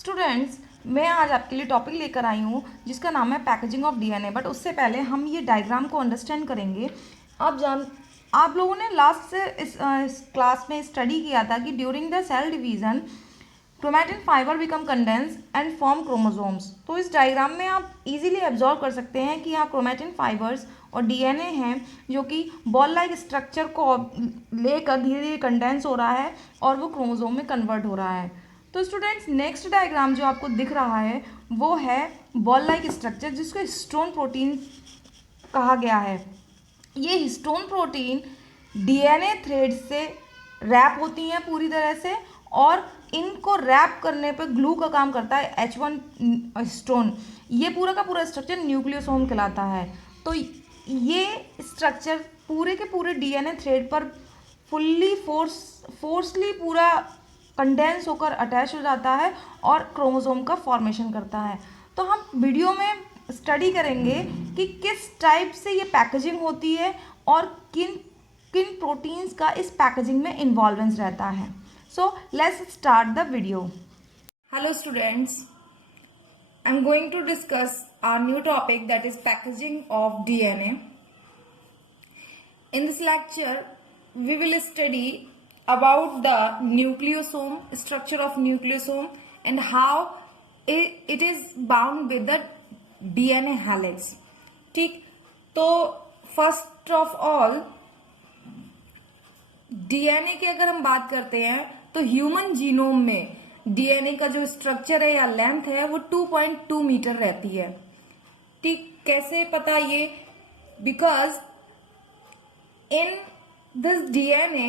Students, मैं आज आपके लिए टॉपिक लेकर आई हूँ जिसका नाम है पैकेजिंग ऑफ डीएनए। बट उससे पहले हम ये डायग्राम को अंडरस्टैंड करेंगे। आप लोगों ने लास्ट से इस क्लास में स्टडी किया था कि during the cell division chromatin fibre become condense and form chromosomes. तो इस डायग्राम में आप इजीली एब्जॉर्व कर सकते हैं कि यहाँ क्रोमैटिन फाइबर्स और डीएनए हैं जो कि बॉल लाइक स्ट्रक्चर को लेकर धीरे धीरे कंडेंस हो रहा है और वो क्रोमोसोम में कन्वर्ट हो रहा है। तो स्टूडेंट्स, नेक्स्ट डायग्राम जो आपको दिख रहा है वो है बॉल लाइक स्ट्रक्चर जिसको हिस्टोन प्रोटीन कहा गया है। ये हिस्टोन प्रोटीन डीएनए थ्रेड से रैप होती हैं पूरी तरह से, और इनको रैप करने पे ग्लू का काम करता है H1 हिस्टोन। ये पूरा का पूरा स्ट्रक्चर न्यूक्लियोसोम कहलाता है। तो ये स्ट्रक्चर पूरे के पूरे डीएनए थ्रेड पर फुल्ली फोर्सली पूरा कंडेंस होकर अटैच हो जाता है और क्रोमोसोम का फॉर्मेशन करता है। तो हम वीडियो में स्टडी करेंगे कि किस टाइप से ये पैकेजिंग होती है और किन किन प्रोटीन्स का इस पैकेजिंग में इन्वॉल्वेंस रहता है। So let's start the video. Hello students, I am going to discuss our new topic that is packaging of DNA. In this lecture, we will study about the nucleosome, structure of nucleosome, and how it is bound with the DNA helix. ठीक, तो first of all DNA की अगर हम बात करते हैं तो human genome में डीएनए का जो स्ट्रक्चर है या लेंथ है वो 2.2 मीटर रहती है। ठीक, कैसे पता ये? Because in this DNA,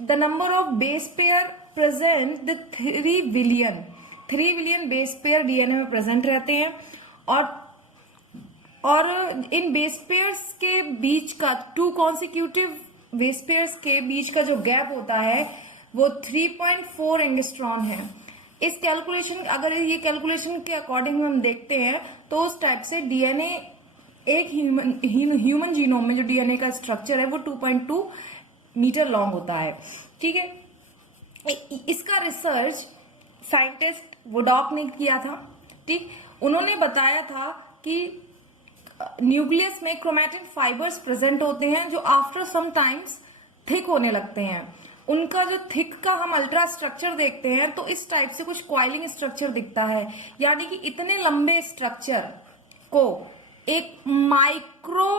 the number of base pair present the 3 billion base pair DNA में present रहते हैं, और इन बेस पेयर्स के बीच का 2 consecutive बेस पेयर्स के बीच का जो गैप होता है वो 3.4 एंगस्ट्रॉन है। इस कैलकुलेशन, अगर ये कैलकुलेशन के अकॉर्डिंग हम देखते हैं तो उस टाइप से डीएनए एक ह्यूमन जीनोम में जो डीएनए का स्ट्रक्चर है वो 2.2 मीटर लॉन्ग होता है। ठीक है, इसका रिसर्च साइंटिस्ट वुडॉक ने किया था। ठीक, उन्होंने बताया था कि न्यूक्लियस में क्रोमैटिन फाइबर्स प्रेजेंट होते हैं जो आफ्टर सम टाइम्स थिक होने लगते हैं। उनका जो थिक का हम अल्ट्रा स्ट्रक्चर देखते हैं तो इस टाइप से कुछ क्वाइलिंग स्ट्रक्चर दिखता है, यानी कि इतने लंबे स्ट्रक्चर को एक माइक्रो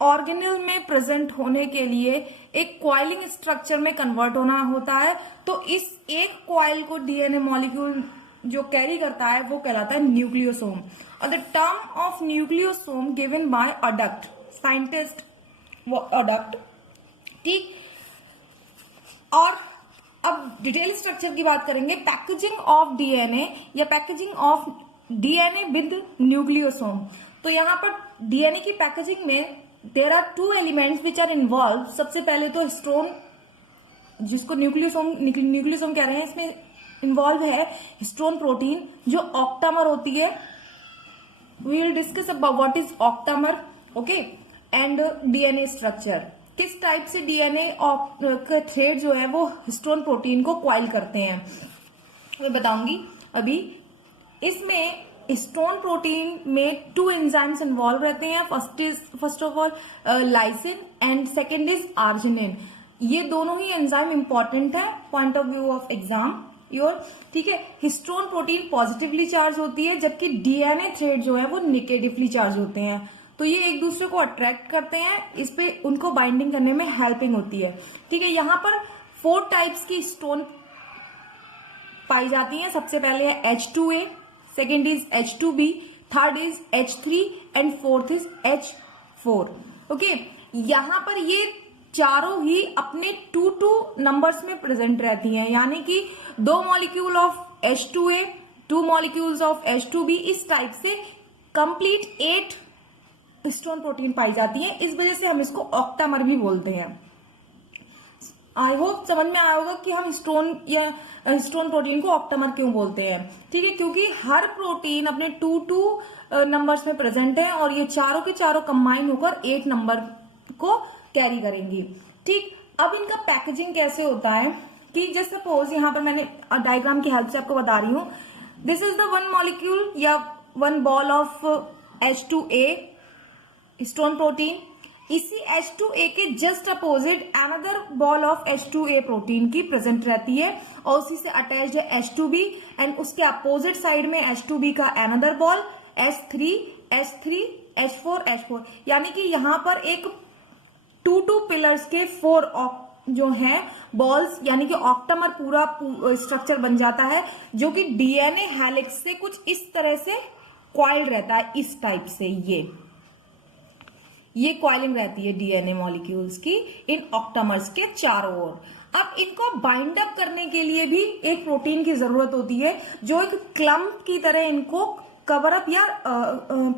ऑर्गेनिल में प्रेजेंट होने के लिए एक क्वाइलिंग स्ट्रक्चर में कन्वर्ट होना होता है। तो इस एक क्वाइल को डीएनए मॉलिक्यूल जो कैरी करता है वो कहलाता है न्यूक्लियोसोम। और the term of nucleosome given by adduct scientist adduct. ठीक, और अब डिटेल स्ट्रक्चर की बात करेंगे। पैकेजिंग ऑफ डीएनए या packaging of DNA with nucleosome. तो यहाँ पर डीएनए की पैकेजिंग में there are 2 elements which are involve. सबसे पहले तो हिस्टोन, जिसको न्यूक्लियोसोम कह रहे हैं, इसमें इन्वॉल्व है हिस्टोन प्रोटीन जो ऑक्टामर होती है। We will discuss about what is octamer, okay, and DNA structure. किस टाइप से डीएनए का थ्रेड जो है वो हिस्टोन प्रोटीन को क्वाइल करते हैं मैं बताऊंगी अभी। इसमें हिस्टोन प्रोटीन में 2 एंजाइम्स इन्वॉल्व रहते हैं। First of all lysine and second is arginine. ये दोनों ही एंजाइम इंपॉर्टेंट है point of view of exam your. ठीक है, हिस्टोन प्रोटीन पॉजिटिवली चार्ज होती है जबकि डीएनए थ्रेड जो है वो नेगेटिवली चार्ज होते हैं। तो ये एक दूसरे को अट्रैक्ट करते हैं, इस पे उनको बाइंडिंग करने में हेल्पिंग होती है। ठीक है, यहाँ पर 4 टाइप्स की हिस्टोन पाई जाती हैं। सबसे पहले है H2A, second is H2B, third is H3 and fourth is H4। Okay, यहाँ पर ये चारों ही अपने 2 नंबर्स में प्रेजेंट रहती हैं, यानी कि 2 molecule of H2A, 2 molecules of H2B, इस टाइप से कंप्लीट 8 हिस्टोन प्रोटीन पाई जाती है। इस वजह से हम इसको ऑक्टामर भी बोलते हैं। आई होप समझ में आया होगा कि हम हिस्टोन प्रोटीन को ऑक्टामर क्यों बोलते हैं। ठीक है, क्योंकि हर प्रोटीन अपने 2 नंबर्स में प्रेजेंट है और ये चारों के चारों कंबाइन होकर 8 नंबर को कैरी करेंगी। ठीक, अब इनका पैकेजिंग कैसे होता है कि जस्ट सपोज यहाँ पर मैंने डायग्राम की हेल्प से आपको बता रही हूँ। This is the one molecule या one ball of H2A histone protein. इसी H2A के just opposite another ball of H2A protein की प्रेजेंट रहती है और उसी से अटैच्ड है H2B एंड उसके अपोजिट साइड में H2B का another ball H3 H3 H4 H4, यानी कि यहां पर एक 2 पिलर्स के 4 जो है बॉल्स, यानी कि ऑक्टामर पूरा स्ट्रक्चर बन जाता है, जो कि डीएनए हेलिक्स से कुछ इस तरह से क्वाइल्ड रहता है, इस टाइप से ये क्वाइलिंग रहती है डीएनए मॉलिक्यूल्स की इन ऑक्टामर्स के चारों ओर। अब इनको बाइंड अप करने के लिए भी एक प्रोटीन की जरूरत होती है जो एक क्लम्प की तरह इनको कवर अप या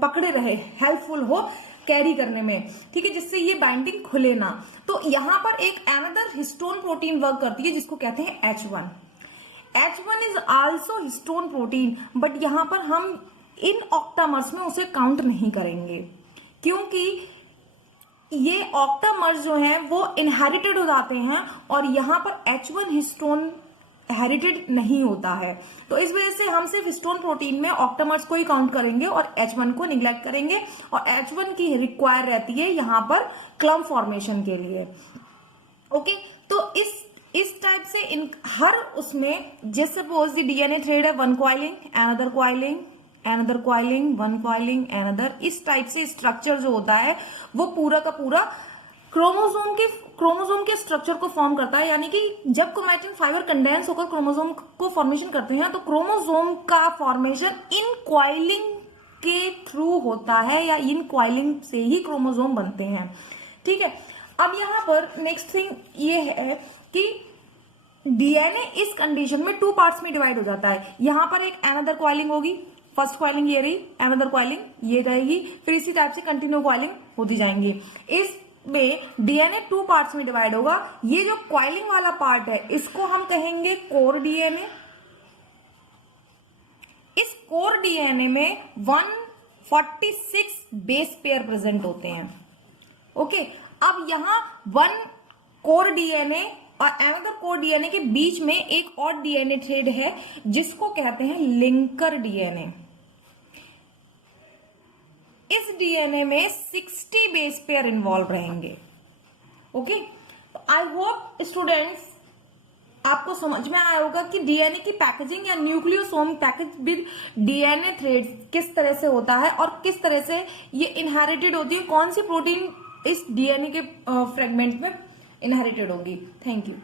पकड़े रहे, हेल्पफुल हो कैरी करने में, ठीक है, जिससे ये बाइंडिंग खुले ना। तो यहां पर एक अनदर हिस्टोन प्रोटीन वर्क करती है जिसको कहते हैं H1। H1 is also histone protein, but यहां पर हम इन ऑक्टामर्स में उसे काउंट नहीं करेंगे क्योंकि ये ऑक्टामर्स जो हैं वो इनहेरिटेड हो जाते हैं और यहां पर H1 हिस्टोन हेरिटेड नहीं होता है। तो इस वजह से हम सिर्फ हिस्टोन प्रोटीन में ऑक्टामर्स को ही काउंट करेंगे और H1 को निग्लेक्ट करेंगे, और H1 की रिक्वायर रहती है यहां पर क्लम्प फॉर्मेशन के लिए। ओके, तो इस टाइप से इन हर उसमें just suppose the DNA thread है, one coiling another coiling another coiling one coiling another, इस टाइप से स्ट्रक्चर जो होता है वो पूरा का पूरा क्रोमोसोम के स्ट्रक्चर को फॉर्म करता है। यानी कि जब क्रोमैटिन फाइबर कंडेंस होकर क्रोमोसोम को फॉर्मेशन करते हैं तो क्रोमोसोम का फॉर्मेशन इन क्वाइलिंग के थ्रू होता है या इन क्वाइलिंग से ही क्रोमोसोम बनते हैं, ठीक है। अब यहां पर नेक्स्ट थिंग ये है कि डीएनए इस कंडीशन में 2 पार्ट्स में डिवाइड हो जाता है। यहां पर एक अनदर क्वाइलिंग होगी, फर्स्ट क्वाइलिंग ये रही, अनदर क्वाइलिंग ये रहेगी, फिर इसी टाइप से कंटिन्यू क्वाइलिंग होती जाएंगी। इसमें डीएनए 2 पार्ट्स में डिवाइड होगा। ये जो क्वाइलिंग वाला पार्ट है इसको हम कहेंगे कोर डीएनए। इस कोर डीएनए में 146 बेस पेयर प्रेजेंट होते हैं। ओके, अब यहां 1 कोर डीएनए और अनदर कोर डीएनए के बीच में एक और डीएनए थ्रेड है जिसको कहते हैं लिंकर डीएनए। इस डीएनए में 60 बेस पेयर इन्वॉल्व रहेंगे। ओके, आई होप स्टूडेंट्स आपको समझ में आया होगा कि डीएनए की पैकेजिंग या nucleosome package with DNA thread किस तरह से होता है और किस तरह से ये इनहेरिटेड होती है, कौन सी प्रोटीन इस डीएनए के फ्रेगमेंट में इनहेरिटेड होगी। Thank you.